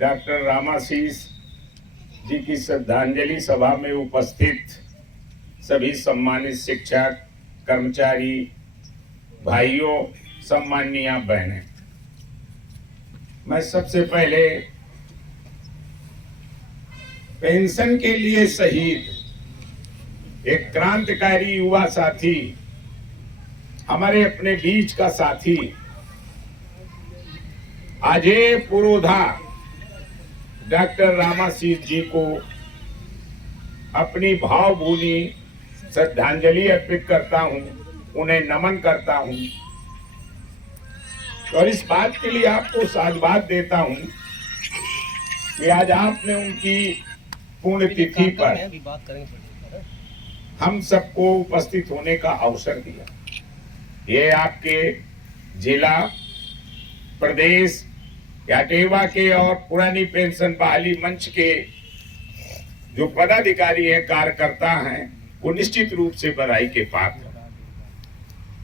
Doctor Ramashish जी की श्रद्धांजलि सभा में उपस्थित सभी सम्मानित शिक्षक, कर्मचारी, भाइयों, सम्मानिया बहनें, मैं सबसे पहले पेंशन के लिए शहीद एक क्रांतिकारी युवा साथी, हमारे अपने बीच का साथी अजय पुरोधा डॉक्टर रामाशीष जी को अपनी भावभूमि श्रद्धांजलि अर्पित करता हूं, उन्हें नमन करता हूं और इस बात के लिए आपको साधुवाद देता हूं कि आज आपने उनकी पुण्यतिथि पर हम सबको उपस्थित होने का अवसर दिया। ये आपके जिला, प्रदेश, याटेवा के और पुरानी पेंशन बहाली मंच के जो पदाधिकारी हैं, कार्यकर्ता हैं, वो निश्चित रूप से बधाई के पात्र।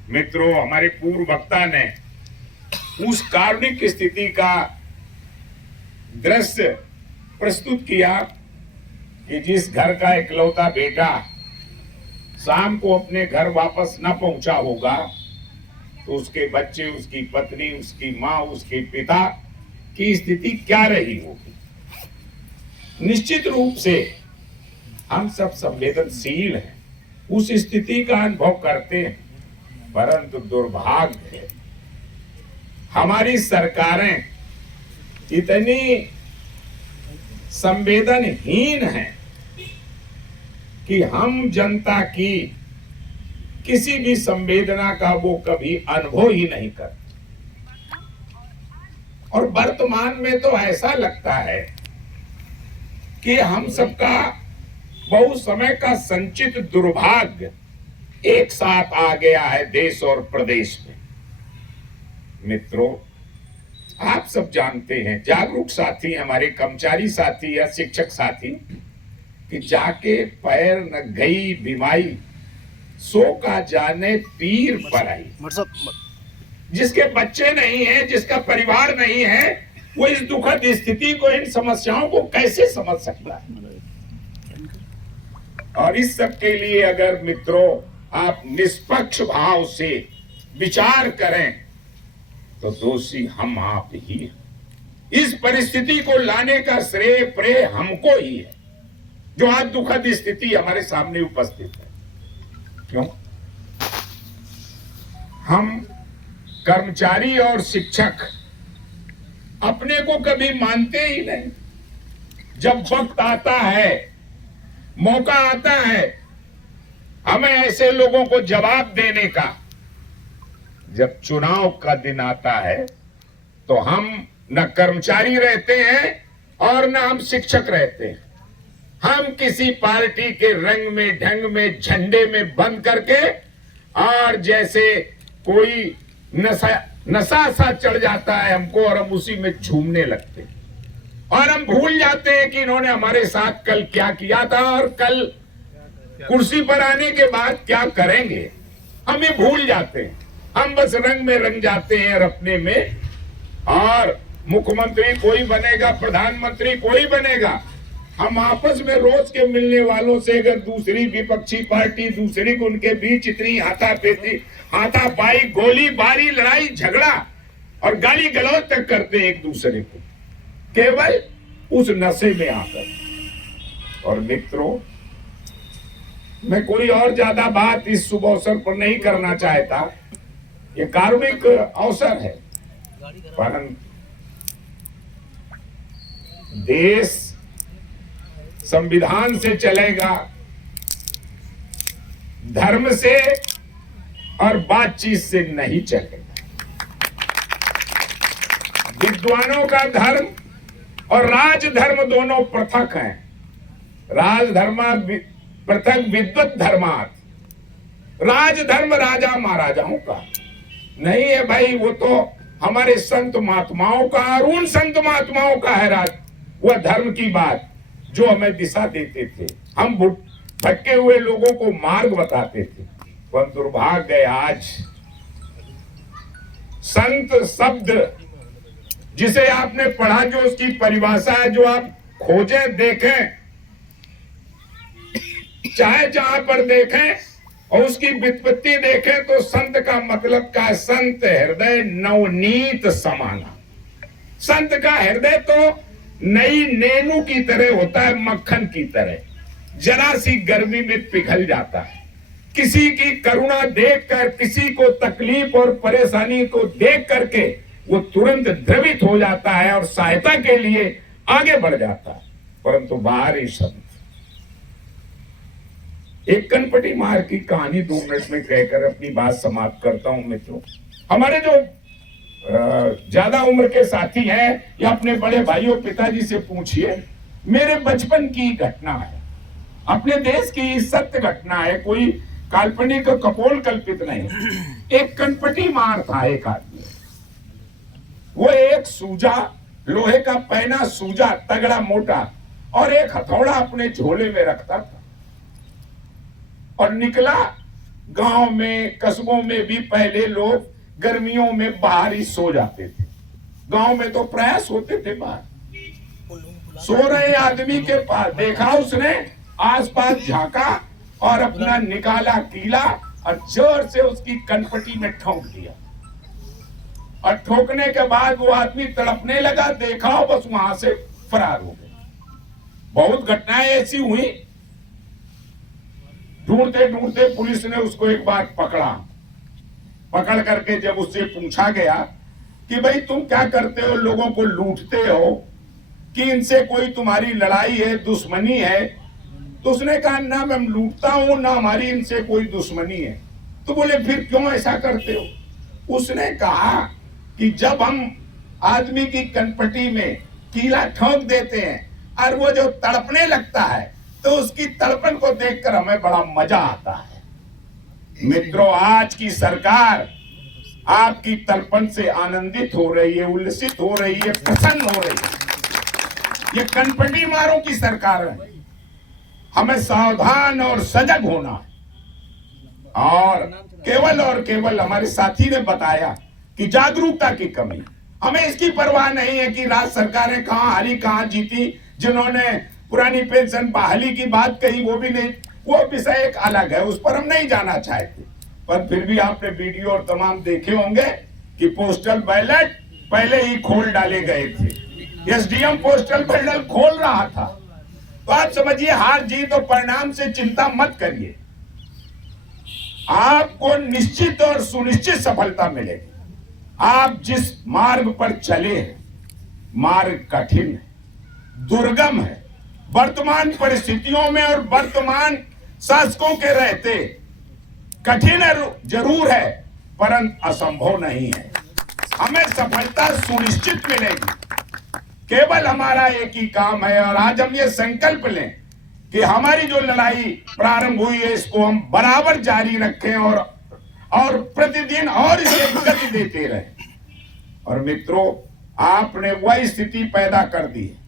मित्रों, हमारे पूर्व वक्ता ने उस कारुणिक स्थिति का दृश्य प्रस्तुत किया कि जिस घर का इकलौता बेटा शाम को अपने घर वापस न पहुंचा होगा तो उसके बच्चे, उसकी पत्नी, उसकी माँ, उसके पिता की स्थिति क्या रही होगी। निश्चित रूप से हम सब संवेदनशील हैं, उस स्थिति का अनुभव करते हैं, परंतु दुर्भाग्य है हमारी सरकारें इतनी संवेदनहीन हैं कि हम जनता की किसी भी संवेदना का वो कभी अनुभव ही नहीं करते। और वर्तमान में तो ऐसा लगता है कि हम सबका बहुत समय का संचित दुर्भाग्य एक साथ आ गया है देश और प्रदेश में। मित्रों, आप सब जानते हैं, जागरूक साथी, हमारे कर्मचारी साथी या शिक्षक साथी, कि जाके पैर न गई बीमारी, सो का जाने पीर पर आई। जिसके बच्चे नहीं है, जिसका परिवार नहीं है, वो इस दुखद स्थिति को, इन समस्याओं को कैसे समझ सकता है। और इस सब के लिए अगर मित्रों आप निष्पक्ष भाव से विचार करें तो दोषी हम आप ही हैं। इस परिस्थिति को लाने का श्रेय प्रेय हमको ही है जो आज दुखद स्थिति हमारे सामने उपस्थित है। क्यों? हम कर्मचारी और शिक्षक अपने को कभी मानते ही नहीं। जब वक्त आता है, मौका आता है हमें ऐसे लोगों को जवाब देने का, जब चुनाव का दिन आता है तो हम न कर्मचारी रहते हैं और न हम शिक्षक रहते हैं। हम किसी पार्टी के रंग में, ढंग में, झंडे में बंद करके और जैसे कोई नशा सा चढ़ जाता है हमको और हम उसी में झूमने लगते हैं और हम भूल जाते हैं कि इन्होंने हमारे साथ कल क्या किया था और कल कुर्सी पर आने के बाद क्या करेंगे। हम ये भूल जाते हैं, हम बस रंग में रंग जाते हैं और अपने में, और मुख्यमंत्री कोई बनेगा, प्रधानमंत्री कोई बनेगा, हम आपस में रोज के मिलने वालों से अगर दूसरी विपक्षी पार्टी, दूसरी उनके बीच इतनी हाथापाई, गोली बारी, लड़ाई झगड़ा और गाली गलौज तक करते हैं एक दूसरे को, केवल उस नशे में आकर। और मित्रों, मैं कोई और ज्यादा बात इस शुभ अवसर पर नहीं करना चाहता, ये कारुणिक अवसर है, परंतु देश संविधान से चलेगा, धर्म से और बातचीत से नहीं चलेगा। विद्वानों का धर्म और राजधर्म दोनों पृथक हैं। राजधर्म पृथक विद्वत धर्मात्, राजधर्म राजा महाराजाओं का नहीं है भाई, वो तो हमारे संत महात्माओं का और उन संत महात्माओं का है राज, वह धर्म की बात जो हमें दिशा देते थे, हम भटके हुए लोगों को मार्ग बताते थे। पर दुर्भाग्य आज संत शब्द जिसे आपने पढ़ा, जो उसकी परिभाषा है, जो आप खोजें, देखें, चाहे जहां पर देखें और उसकी व्युत्पत्ति देखें, तो संत का मतलब का संत हृदय नवनीत समाना। संत का हृदय तो नई नेनू की तरह होता है, मक्खन की तरह, जरा सी गर्मी में पिघल जाता है। किसी की करुणा देखकर, किसी को तकलीफ और परेशानी को देख करके वो तुरंत द्रवित हो जाता है और सहायता के लिए आगे बढ़ जाता है। परंतु बाहरी संत, एक कनपटी मार की कहानी 2 मिनट में कहकर अपनी बात समाप्त करता हूं। मित्रों, हमारे जो ज्यादा उम्र के साथी हैं या अपने बड़े भाइयों पिताजी से पूछिए, मेरे बचपन की घटना है, अपने देश की सत्य घटना है, कोई काल्पनिक कपोल कल्पित नहीं। एक कनपटी मार था एक आदमी, वो एक सूजा, लोहे का पहना सूजा, तगड़ा मोटा, और एक हथौड़ा अपने झोले में रखता था और निकला। गांव में, कस्बों में भी पहले लोग गर्मियों में बाहर ही सो जाते थे। गांव में तो प्रयास होते थे बाहर। सो रहे आदमी के पास देखा उसने, आसपास झांका और अपना निकाला कीला और जोर से उसकी कनपटी में ठोक दिया। और ठोकने के बाद वो आदमी तड़पने लगा, देखा और बस वहां से फरार हो गया। बहुत घटनाएं ऐसी हुई। ढूंढते ढूंढते पुलिस ने उसको एक बार पकड़ा। पकड़ करके जब उससे पूछा गया कि भाई तुम क्या करते हो, लोगों को लूटते हो कि इनसे कोई तुम्हारी लड़ाई है, दुश्मनी है? तो उसने कहा, ना मैं लूटता हूं, ना हमारी इनसे कोई दुश्मनी है। तो बोले फिर क्यों ऐसा करते हो? उसने कहा कि जब हम आदमी की कनपटी में कीला ठोक देते हैं और वो जो तड़पने लगता है, तो उसकी तड़पन को देखकर हमें बड़ा मजा आता है। मित्रों, आज की सरकार आपकी तड़पन से आनंदित हो रही है, उल्लसित हो रही है, प्रसन्न हो रही है। ये कनपटी मारों की सरकार है। हमें सावधान और सजग होना है। और केवल हमारे साथी ने बताया कि जागरूकता की कमी। हमें इसकी परवाह नहीं है कि राज्य सरकारें कहां हारी कहां जीती। जिन्होंने पुरानी पेंशन बहाली की बात कही वो भी नहीं, वो विषय एक अलग है, उस पर हम नहीं जाना चाहते। पर फिर भी आपने वीडियो और तमाम देखे होंगे कि पोस्टल बैलेट पहले ही खोल डाले गए थे। एसडीएम पोस्टल बैलेट खोल रहा था। तो आप समझिए, हार जीत और परिणाम से चिंता मत करिए, आपको निश्चित और सुनिश्चित सफलता मिलेगी। आप जिस मार्ग पर चले हैं, मार्ग कठिन है, दुर्गम है। वर्तमान परिस्थितियों में और वर्तमान शासकों के रहते कठिन जरूर है, परंतु असंभव नहीं है। हमें सफलता सुनिश्चित मिलेगी। केवल हमारा एक ही काम है, और आज हम ये संकल्प लें कि हमारी जो लड़ाई प्रारंभ हुई है, इसको हम बराबर जारी रखें और प्रतिदिन और इसे गति देते रहें। और मित्रों, आपने वह स्थिति पैदा कर दी है।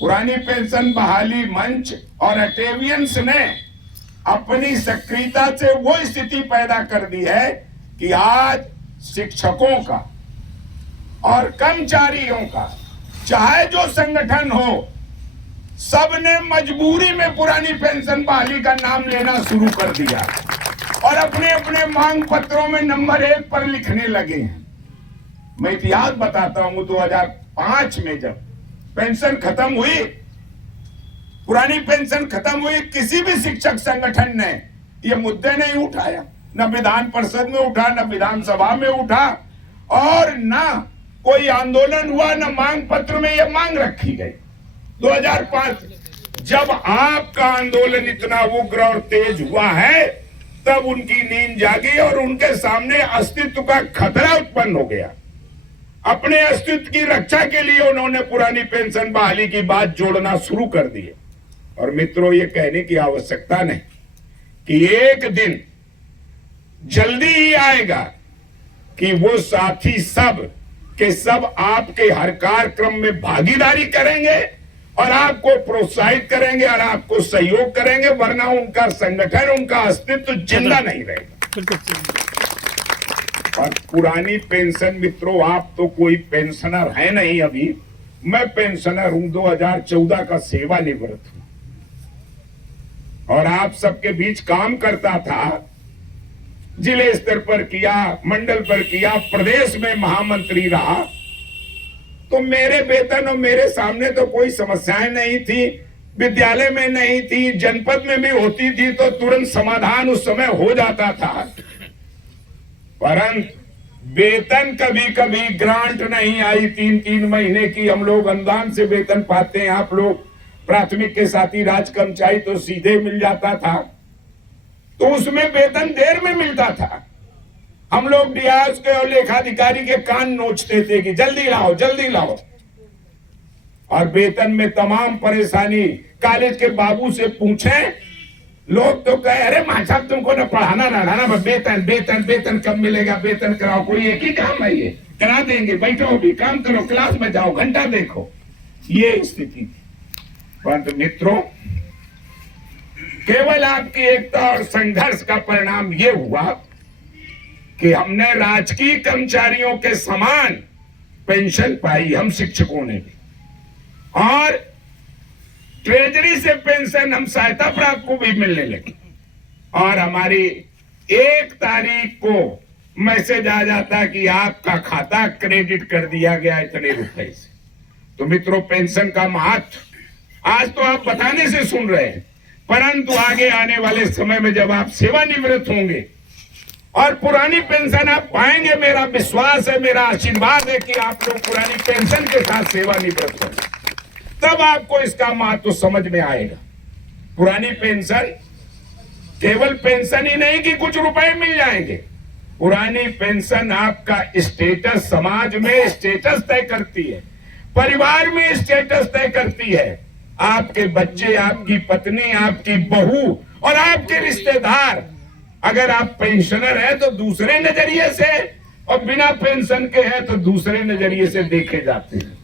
पुरानी पेंशन बहाली मंच और अटेवियंस ने अपनी सक्रियता से वो स्थिति पैदा कर दी है कि आज शिक्षकों का और कर्मचारियों का, चाहे जो संगठन हो, सबने मजबूरी में पुरानी पेंशन बहाली का नाम लेना शुरू कर दिया और अपने अपने मांग पत्रों में नंबर 1 पर लिखने लगे हैं। मैं इतिहास बताता हूं, 2005 में जब पेंशन खत्म हुई, पुरानी पेंशन खत्म हुई, किसी भी शिक्षक संगठन ने ये मुद्दे नहीं उठाया। न विधान परिषद में उठा, न विधानसभा में उठा, और न कोई आंदोलन हुआ, न मांग पत्र में ये मांग रखी गई। 2005 जब आपका आंदोलन इतना उग्र और तेज हुआ है, तब उनकी नींद जागी और उनके सामने अस्तित्व का खतरा उत्पन्न हो गया। अपने अस्तित्व की रक्षा के लिए उन्होंने पुरानी पेंशन बहाली की बात जोड़ना शुरू कर दी। और मित्रों, ये कहने की आवश्यकता नहीं कि एक दिन जल्दी ही आएगा कि वो साथी सब के सब आपके हर कार्यक्रम में भागीदारी करेंगे और आपको प्रोत्साहित करेंगे और आपको सहयोग करेंगे, वरना उनका संगठन, उनका अस्तित्व जिंदा नहीं रहेगा। और पुरानी पेंशन मित्रों, आप तो कोई पेंशनर है नहीं अभी, मैं पेंशनर हूं, 2014 का सेवानिवृत्त हूं और आप सबके बीच काम करता था। जिले स्तर पर किया, मंडल पर किया, प्रदेश में महामंत्री रहा, तो मेरे वेतन और मेरे सामने तो कोई समस्याएं नहीं थी, विद्यालय में नहीं थी, जनपद में भी होती थी तो तुरंत समाधान उस समय हो जाता था। परंतु वेतन कभी कभी ग्रांट नहीं आई, 3-3 महीने की हम लोग अनुदान से वेतन पाते हैं, आप लोग प्राथमिक के साथी राज कर्मचारी तो सीधे मिल जाता था, तो उसमें वेतन देर में मिलता था। हम लोग डीआईएस के और लेखाधिकारी के कान नोचते थे कि जल्दी लाओ जल्दी लाओ, और वेतन में तमाम परेशानी। कॉलेज के बाबू से पूछे, लोग तो कहे अरे मां साहब तुमको ना पढ़ाना ना लाना, वेतन वेतन वेतन कब मिलेगा, वेतन कराओ, कोई एक ही काम है ये, करा देंगे, बैठो भी काम करो, क्लास में जाओ, घंटा देखो, ये स्थिति थी। परंतु मित्रों, केवल आपकी एकता और संघर्ष का परिणाम ये हुआ कि हमने राजकीय कर्मचारियों के समान पेंशन पाई, हम शिक्षकों ने भी, और ट्रेजरी से पेंशन हम सहायता प्राप्त को भी मिलने लगी, और हमारी 1 तारीख को मैसेज आ जाता कि आपका खाता क्रेडिट कर दिया गया इतने रुपए से। तो मित्रों, पेंशन का महत्व आज तो आप बताने से सुन रहे हैं, परंतु आगे आने वाले समय में जब आप सेवानिवृत्त होंगे और पुरानी पेंशन आप पाएंगे, मेरा विश्वास है, मेरा आशीर्वाद है कि आप लोग पुरानी पेंशन के साथ सेवानिवृत्त होंगे, तब आपको इसका महत्व समझ में आएगा। पुरानी पेंशन केवल पेंशन ही नहीं कि कुछ रुपए मिल जाएंगे, पुरानी पेंशन आपका स्टेटस, समाज में स्टेटस तय करती है, परिवार में स्टेटस तय करती है। आपके बच्चे, आपकी पत्नी, आपकी बहू और आपके रिश्तेदार, अगर आप पेंशनर हैं तो दूसरे नजरिए से, और बिना पेंशन के हैं तो दूसरे नजरिए से देखे जाते हैं।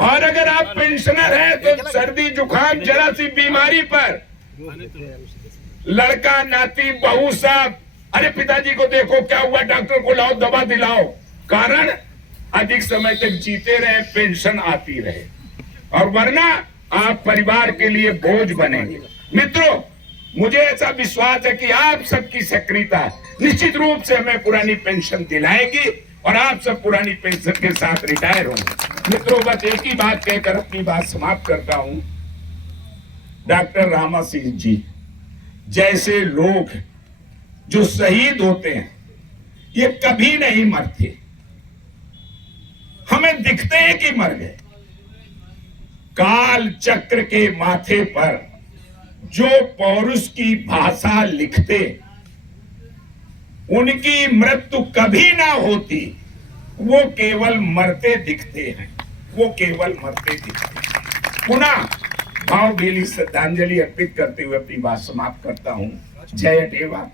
और अगर आप पेंशनर हैं तो सर्दी जुकाम जरा सी बीमारी पर लड़का नाती बहू सब, अरे पिताजी को देखो क्या हुआ, डॉक्टर को लाओ, दवा दिलाओ, कारण अधिक समय तक जीते रहे, पेंशन आती रहे, और वरना आप परिवार के लिए बोझ बनेंगे। मित्रों, मुझे ऐसा विश्वास है कि आप सबकी सक्रियता निश्चित रूप से हमें पुरानी पेंशन दिलाएगी और आप सब पुरानी पेंशन के साथ रिटायर होंगे। मित्रों, बस एक ही बात कहकर अपनी बात समाप्त करता हूं। डॉक्टर रामा सिंह जी जैसे लोग जो शहीद होते हैं, ये कभी नहीं मरते, हमें दिखते हैं कि मर गए। काल चक्र के माथे पर जो पौरुष की भाषा लिखते, उनकी मृत्यु कभी ना होती, वो केवल मरते दिखते हैं, वो केवल मरते दिखते हैं। पुनः भावभीनी श्रद्धांजलि अर्पित करते हुए अपनी बात समाप्त करता हूं। जय देवा।